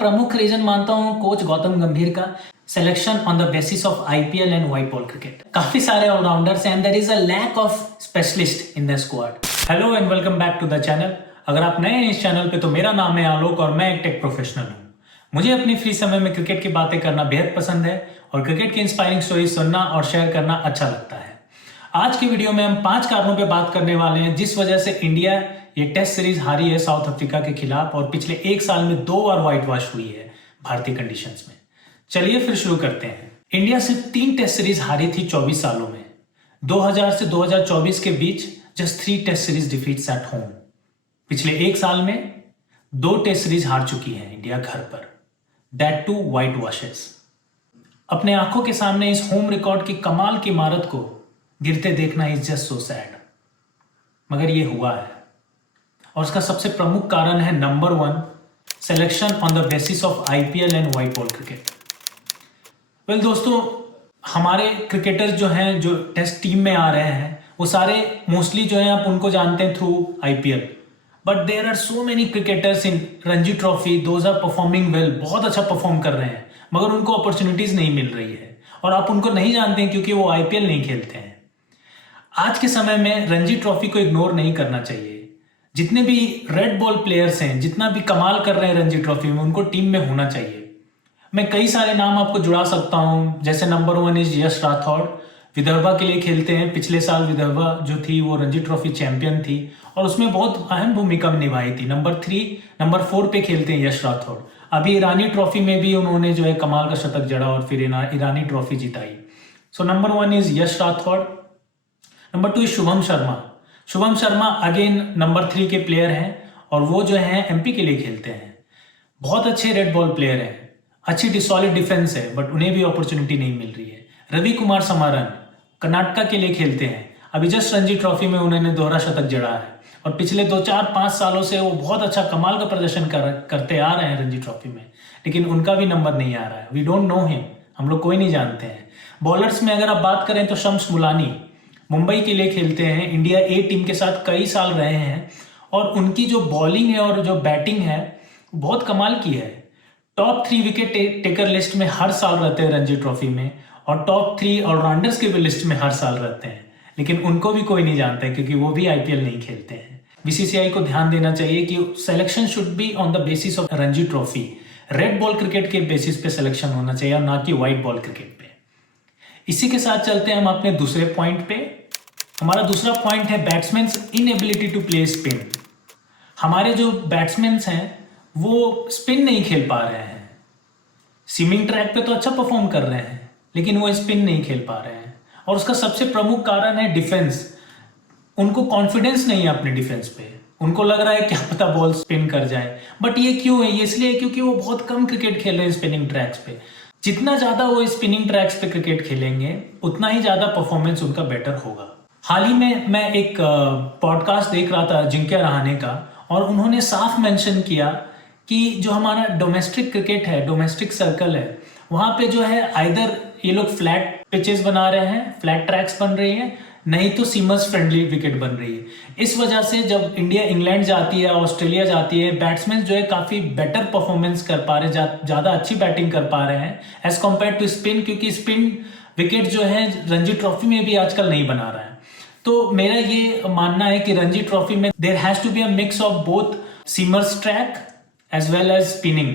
प्रमुख रीजन मानता हूँ कोच गौतम गंभीर का selection on the basis of IPL and white ball cricket. काफी सारे allrounders and there is a lack of specialist in the squad. Hello and welcome back to the channel. अगर आप नए हैं इस चैनल पे तो मेरा नाम है आलोक और मैं एक टेक प्रोफेशनल हूँ। मुझे अपनी फ्री समय में क्रिकेट की बातें करना बेहद पसंद है और क्रिकेट की इंस्पायरिंग स्टोरी सुनना और शेयर करना अच्छा लगता है। आज की वीडियो में हम 5 कारणों पे बात करने वाले हैं जिस वजह से इंडिया ये टेस्ट सीरीज हारी है साउथ अफ्रीका के खिलाफ और पिछले 1 साल में 2 बार व्हाइट वॉश हुई है भारतीय कंडीशंस में। चलिए फिर शुरू करते हैं। इंडिया सिर्फ 3 टेस्ट सीरीज हारी थी 24 सालों में। 2000 से 2024 के बीच just 3 test series defeats at home. पिछले 1 साल में 2 टेस्ट सीरीज हार चुकी है इंडिया घर पर, दैट टू व्हाइट वॉशेस। अपने आंखों के सामने इस होम रिकॉर्ड की कमाल की इमारत को गिरते देखना इज जस्ट सो सैड, मगर ये हुआ है और उसका सबसे प्रमुख कारण है number 1, selection on the basis of IPL and white ball cricket. Well दोस्तों, हमारे क्रिकेटर्स जो हैं जो टेस्ट टीम में आ रहे हैं वो सारे मोस्टली जो हैं आप उनको जानते हैं through IPL, but there are so many cricketers in Ranji trophy, those are performing well, बहुत अच्छा परफॉर्म कर रहे हैं मगर उनको अपॉर्चुनिटीज नहीं मिल रही है और आप उनको नहीं जानते हैं क्योंकि वो आईपीएल नहीं खेलते हैं। आज के समय में रणजी ट्रॉफी को इग्नोर नहीं करना चाहिए। जितने भी रेड बॉल प्लेयर्स हैं, जितना भी कमाल कर रहे हैं रणजी ट्रॉफी में, उनको टीम में होना चाहिए। मैं कई सारे नाम आपको जुड़ा सकता हूं, जैसे नंबर 1 इज यश राठौड़, विदर्भा के लिए खेलते हैं। पिछले साल विदर्भा जो थी वो रणजी ट्रॉफी चैंपियन थी और उसमें बहुत अहम भूमिका निभाई थी। नंबर 4 पे खेलते हैं यश राठौड़। अभी ईरानी ट्रॉफी में भी उन्होंने जो है कमाल का शतक जड़ा और फिर ईरानी ट्रॉफी जिताई। So number 1 is Yash Rathod. Number 2 Shubham Sharma again number 3 के प्लेयर हैं और वो जो हैं एमपी के लिए खेलते हैं। बहुत अच्छे रेड बॉल प्लेयर हैं, अच्छी सॉलिड डिफेंस है, बट उन्हें भी अपॉर्चुनिटी नहीं मिल रही है। रवि कुमार समारन कर्नाटका के लिए खेलते हैं। अभी जस्ट रणजी ट्रॉफी में उन्होंने दोहरा शतक जड़ा है और पिछले 2-4-5 सालों से वो बहुत अच्छा कमाल का प्रदर्शन करते आ रहे हैं रणजी ट्रॉफी में, लेकिन उनका भी नंबर नहीं आ रहा है। वी डोंट नो हिम, हम लोग कोई नहीं जानते हैं। बॉलर्स में अगर आप बात करें तो शम्स मुलानी मुंबई के लिए खेलते हैं, इंडिया ए टीम के साथ कई साल रहे हैं और उनकी जो बॉलिंग है और जो बैटिंग है बहुत कमाल की है। टॉप 3 विकेट टेकर लिस्ट में हर साल रहते हैं रणजी ट्रॉफी में और टॉप 3 ऑलराउंडर्स के भी लिस्ट में हर साल रहते हैं, लेकिन उनको भी कोई नहीं जानता है क्योंकि वो भी आईपीएल नहीं खेलते हैं। बीसीसीआई को ध्यान देना चाहिए कि selection should be on the basis of Ranji trophy. Red ball cricket के बेसिस पे सिलेक्शन होना चाहिए और ना कि व्हाइट बॉल क्रिकेट पे। इसी के साथ चलते हैं हम अपने दूसरे पॉइंट पे। हमारा दूसरा पॉइंट है batsmen's inability to play spin. हमारे जो बैट्समैन्स हैं वो स्पिन नहीं खेल पा रहे हैं। सीमिंग ट्रैक पे तो अच्छा परफॉर्म कर रहे हैं लेकिन वो स्पिन नहीं खेल पा रहे हैं और उसका सबसे प्रमुख कारण है डिफेंस। उनको कॉन्फिडेंस नहीं है अपने डिफेंस पे। उनको लग रहा है क्या पता बॉल स्पिन कर जाए, बट ये क्यों है? ये इसलिए क्योंकि वो बहुत कम क्रिकेट खेल रहे हैं स्पिनिंग ट्रैक्स पे। जितना ज्यादा वो स्पिनिंग ट्रैक्स पे क्रिकेट खेलेंगे उतना ही ज्यादा परफॉर्मेंस उनका बेटर होगा। हाल ही में मैं एक पॉडकास्ट देख रहा था अजिंक्य रहाणे का और उन्होंने साफ मेंशन किया कि जो हमारा डोमेस्टिक क्रिकेट है, डोमेस्टिक सर्कल है, वहां पे जो है आइदर ये लोग फ्लैट पिचेस बना रहे हैं, फ्लैट ट्रैक्स बन रही हैं, नहीं तो सीमर्स फ्रेंडली विकेट बन रही है। इस वजह से जब इंडिया इंग्लैंड जाती है, ऑस्ट्रेलिया जाती है, बैट्समैन जो है काफी बेटर परफॉर्मेंस कर पा रहे हैं, ज्यादा अच्छी बैटिंग कर पा रहे हैं एज कम्पेयर टू स्पिन, क्योंकि स्पिन विकेट जो है रणजी ट्रॉफी में भी आजकल नहीं बना रहा है। तो मेरा ये मानना है कि रणजी ट्रॉफी में there has to be a mix of both seamers track as well as spinning.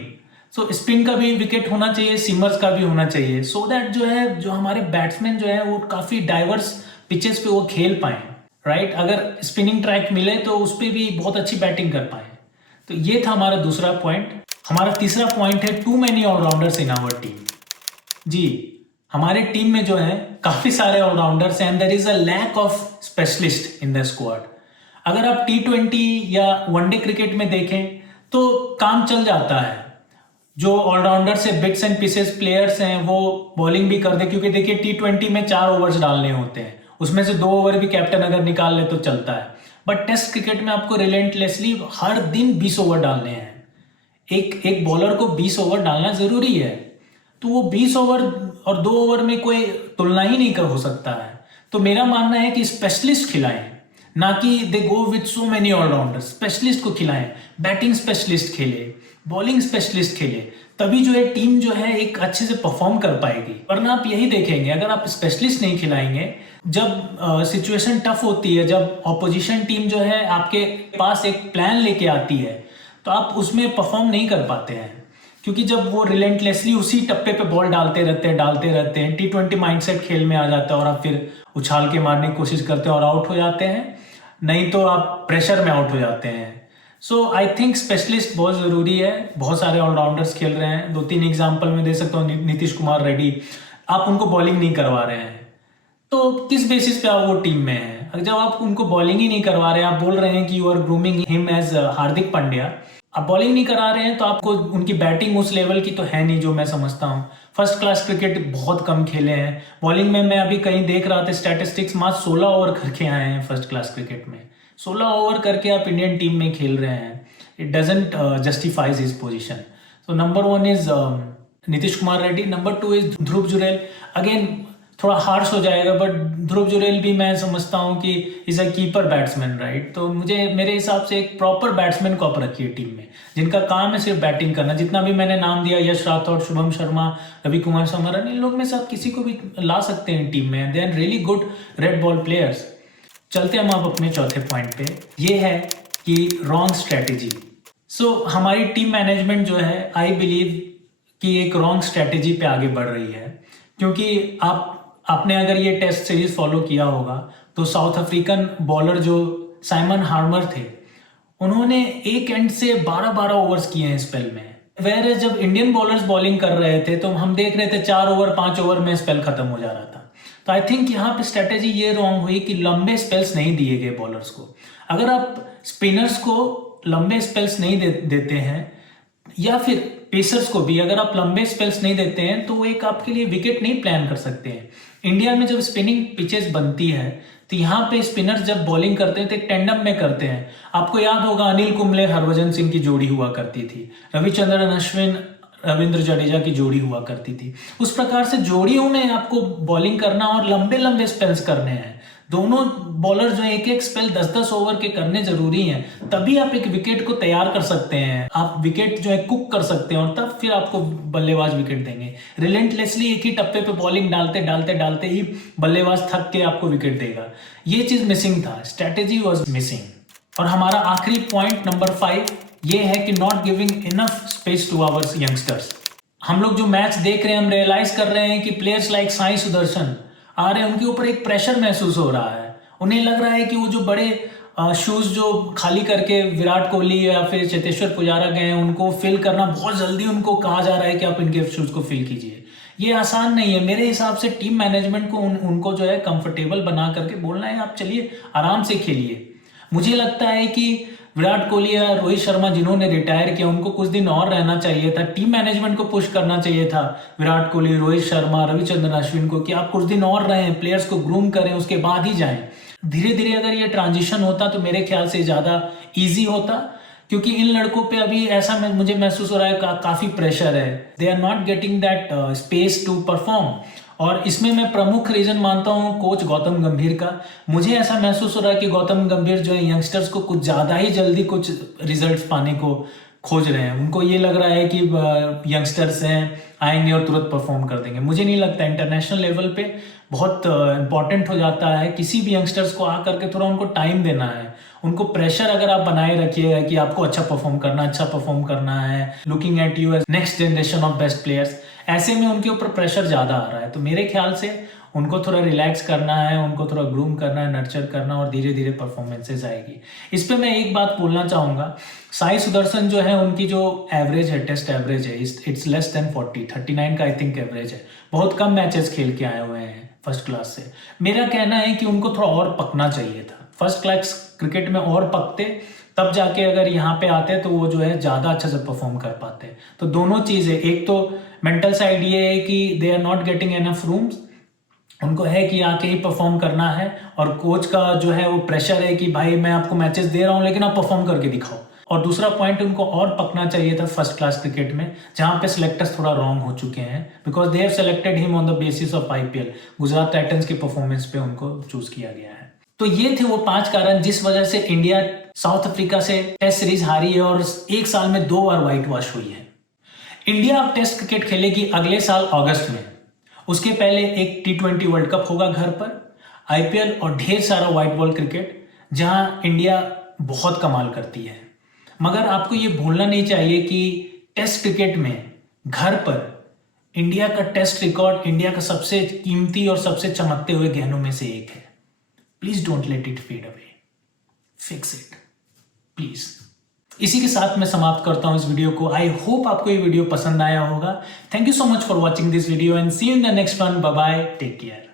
So spin का भी विकेट होना चाहिए, सीमर्स का भी होना चाहिए, सो दैट जो है जो हमारे बैट्समैन जो है वो काफी डाइवर्स पिचेस पे वो खेल पाए, राइट। अगर स्पिनिंग ट्रैक मिले तो उस पर भी बहुत अच्छी बैटिंग कर पाए। तो ये था हमारा दूसरा पॉइंट। हमारा तीसरा पॉइंट है too many allrounders in our team. जी, हमारे टीम में जो है काफी सारे ऑलराउंडर्स हैं and there is a lack of specialist in the squad. अगर आप T20 या वनडे क्रिकेट में देखें तो काम चल जाता है। जो ऑलराउंडर से बिट्स एंड पीसेस प्लेयर्स हैं वो बॉलिंग भी कर दे, क्योंकि देखिए T20 में 4 ओवर्स डालने होते हैं, उसमें से 2 ओवर भी कैप्टन अगर निकाल ले तो चलता है। बट टेस्ट क्रिकेट में आपको रिलेंटलेसली हर दिन 20 ओवर डालने हैं। एक बॉलर को 20 ओवर डालना जरूरी है, तो वो 20 ओवर और 2 ओवर में कोई तुलना ही नहीं कर हो सकता है। तो मेरा मानना है कि स्पेशलिस्ट खिलाएं, ना कि they go with so many allrounder. Specialist को खिलाएं, बैटिंग स्पेशलिस्ट खेले, बॉलिंग स्पेशलिस्ट खेले, तभी जो है टीम जो है एक अच्छे से परफॉर्म कर पाएगी। वरना आप यही देखेंगे, अगर आप स्पेशलिस्ट नहीं खिलाएंगे, जब सिचुएशन टफ होती है, जब ऑपोजिशन टीम जो है आपके पास एक प्लान लेके आती है, तो आप उसमें परफॉर्म नहीं कर पाते हैं। क्योंकि जब वो रिलेंटलेसली उसी टप्पे पे बॉल डालते रहते हैं, T20 माइंडसेट खेल में आ जाता है और आप फिर उछाल के मारने की कोशिश करते हैं और आउट हो जाते हैं, नहीं तो आप प्रेशर में आउट हो जाते हैं। सो आई थिंक स्पेशलिस्ट बहुत ज़रूरी है। बहुत सारे ऑलराउंडर्स खेल रहे हैं, 2-3 एग्जाम्पल में दे सकता हूँ। नीतीश कुमार रेड्डी, आप उनको बॉलिंग नहीं करवा रहे हैं, तो किस बेसिस पे आप वो टीम में हैं? जब आप उनको बॉलिंग ही नहीं करवा रहे हैं, आप बोल रहे हैं कि you are grooming him as Hardik Pandya, आप बॉलिंग नहीं करा रहे हैं, तो आपको उनकी बैटिंग उस लेवल की तो है नहीं जो मैं समझता हूँ। फर्स्ट क्लास क्रिकेट बहुत कम खेले हैं। बॉलिंग में मैं अभी कहीं देख रहा था स्टैटिस्टिक्स, मात्र 16 ओवर करके आए हैं फर्स्ट क्लास क्रिकेट में। 16 ओवर करके आप इंडियन टीम में खेल रहे हैं, it doesn't justifies his position. तो number 1 is Nitish Kumar Reddy, number 2 is Dhruv Jurel. Again थोड़ा हार्श हो जाएगा, बट ध्रुव जुरैल भी मैं समझता हूँ कि is a keeper batsman, right. तो मेरे हिसाब से एक प्रॉपर बैट्समैन को आप रखिए टीम में, जिनका काम है सिर्फ बैटिंग करना। जितना भी मैंने नाम दिया, यश राठौड़, शुभम शर्मा, रवि कुमार समरन, इन लोग में से आप किसी को भी ला सकते हैं टीम में। They are really good red ball players. चलते हम आप अपने चौथे पॉइंट पे, ये है कि रॉन्ग स्ट्रेटेजी। सो हमारी टीम मैनेजमेंट जो है, आई बिलीव कि एक रॉन्ग स्ट्रेटेजी पे आगे बढ़ रही है। क्योंकि आपने अगर ये टेस्ट सीरीज फॉलो किया होगा, तो साउथ अफ्रीकन बॉलर जो साइमन हार्मर थे, उन्होंने एक एंड से 12-12 ओवर्स किए हैं स्पेल में। वेर जब इंडियन बॉलर्स बॉलिंग कर रहे थे, तो हम देख रहे थे 4 ओवर 5 ओवर में स्पेल खत्म हो जा रहा था। तो आई थिंक यहाँ पे स्ट्रेटेजी ये रॉन्ग हुई कि लंबे स्पेल्स नहीं दिए गए बॉलर्स को। अगर आप स्पिनर्स को लंबे स्पेल्स नहीं देते हैं, या फिर पेसर्स को भी अगर आप लंबे स्पेल्स नहीं देते हैं, तो वो एक आपके लिए विकेट नहीं प्लान कर सकते हैं। इंडिया में जब स्पिनिंग पिचेस बनती है, तो यहाँ पे स्पिनर्स जब बॉलिंग करते हैं तो एक टेंडम में करते हैं। आपको याद होगा अनिल कुंबले हरभजन सिंह की जोड़ी हुआ करती थी, रविचंद्रन अश्विन रविंद्र जडेजा की जोड़ी हुआ करती थी। उस प्रकार से जोड़ियों में आपको बॉलिंग करना और लंबे लंबे स्पेल्स करने हैं। दोनों बॉलर जो एक एक स्पेल 10-10 ओवर के करने जरूरी हैं, तभी आप एक विकेट को तैयार कर सकते हैं। आप विकेट जो है कुक कर सकते हैं, और तब फिर आपको बल्लेबाज विकेट देंगे। रिलेंटलेसली एक ही टप्पे पे बॉलिंग डालते ही बल्लेबाज थक के आपको विकेट देगा। ये चीज मिसिंग था, स्ट्रेटेजी वॉज मिसिंग। और हमारा आखिरी पॉइंट नंबर 5 ये है कि not giving enough space to our youngsters. हम लोग जो मैच देख रहे हैं, हम रियलाइज कर रहे हैं कि प्लेयर्स लाइक साई सुदर्शन आ रहे हैं, उनके ऊपर एक प्रेशर महसूस हो रहा है। उन्हें लग रहा है कि वो जो बड़े शूज जो खाली करके विराट कोहली या फिर चेतेश्वर पुजारा गए हैं, उनको फिल करना बहुत जल्दी उनको कहा जा रहा है कि आप इनके शूज को फिल कीजिए। ये आसान नहीं है। मेरे हिसाब से टीम मैनेजमेंट को उनको जो है कंफर्टेबल बना करके बोलना है, आप चलिए आराम से खेलिए। मुझे लगता है कि विराट कोहली या रोहित शर्मा जिन्होंने रिटायर किया, उनको कुछ दिन और रहना चाहिए था। टीम मैनेजमेंट को पुश करना चाहिए था, विराट कोहली, रोहित शर्मा, रविचंद्रन अश्विन को, कि आप कुछ दिन और रहें, प्लेयर्स को ग्रूम करें, उसके बाद ही जाएं। धीरे धीरे अगर ये ट्रांजिशन होता तो मेरे ख्याल से ज़्यादा ईजी होता। क्योंकि इन लड़कों पे अभी ऐसा मुझे महसूस हो रहा है काफ़ी प्रेशर है। They are not getting that space to perform. और इसमें मैं प्रमुख रीजन मानता हूँ कोच गौतम गंभीर का। मुझे ऐसा महसूस हो रहा है कि गौतम गंभीर जो है यंगस्टर्स को कुछ ज़्यादा ही जल्दी कुछ रिजल्ट्स पाने को खोज रहे हैं। उनको ये लग रहा है कि यंगस्टर्स हैं, आएंगे और तुरंत परफॉर्म कर देंगे। मुझे नहीं लगता। इंटरनेशनल लेवल पे बहुत इंपॉर्टेंट हो जाता है किसी भी यंगस्टर्स को आकर के थोड़ा उनको टाइम देना है। उनको प्रेशर अगर आप बनाए रखिएगा कि आपको अच्छा परफॉर्म करना है, looking at you as next generation of best players, ऐसे में उनके ऊपर प्रेशर ज़्यादा आ रहा है। तो मेरे ख्याल से उनको थोड़ा रिलैक्स करना है, उनको थोड़ा ग्रूम करना है, नर्चर करना, और धीरे धीरे परफॉर्मेंसेज आएगी। इस पे मैं एक बात बोलना चाहूँगा, साई सुदर्शन जो है उनकी जो एवरेज है, टेस्ट एवरेज है, इट्स लेस देन 40, 39 का आई थिंक एवरेज है। बहुत कम मैचेस खेल के आए हुए हैं फर्स्ट क्लास से। मेरा कहना है कि उनको थोड़ा और पकना चाहिए था। फर्स्ट क्लास क्रिकेट में और पकते, तब जाके अगर यहाँ पे आते तो वो जो है ज़्यादा अच्छा से परफॉर्म कर पाते। तो दोनों चीज़ें, एक तो मेंटल साइड ये है कि they are not getting enough rooms, उनको है कि आके ही परफॉर्म करना है, और कोच का जो है वो प्रेशर है कि भाई मैं आपको मैचेस दे रहा हूँ लेकिन आप परफॉर्म करके दिखाओ। और दूसरा पॉइंट, उनको और पकना चाहिए था फर्स्ट क्लास क्रिकेट में, जहाँ पे सिलेक्टर्स थोड़ा रॉन्ग हो चुके हैं, because they have selected him on the basis of IPL। Gujarat Titans की परफॉर्मेंस पे उनको चूज किया गया है। तो ये थे वो 5 कारण जिस वजह से इंडिया साउथ अफ्रीका से टेस्ट सीरीज हारी है और एक साल में 2 बार व्हाइट वॉश हुई है। इंडिया अब टेस्ट क्रिकेट खेलेगी अगले साल अगस्त में। उसके पहले एक T20 वर्ल्ड कप होगा घर पर, IPL और ढेर सारा व्हाइट बॉल क्रिकेट जहां इंडिया बहुत कमाल करती है। मगर आपको ये भूलना नहीं चाहिए कि टेस्ट क्रिकेट में घर पर इंडिया का टेस्ट रिकॉर्ड इंडिया का सबसे कीमती और सबसे चमकते हुए गहनों में से एक है। Please don't let it fade away, fix it please. इसी के साथ मैं समाप्त करता हूं इस वीडियो को। आई होप आपको ये वीडियो पसंद आया होगा। Thank you so much for watching this video and see you in the next one. Bye bye, take care.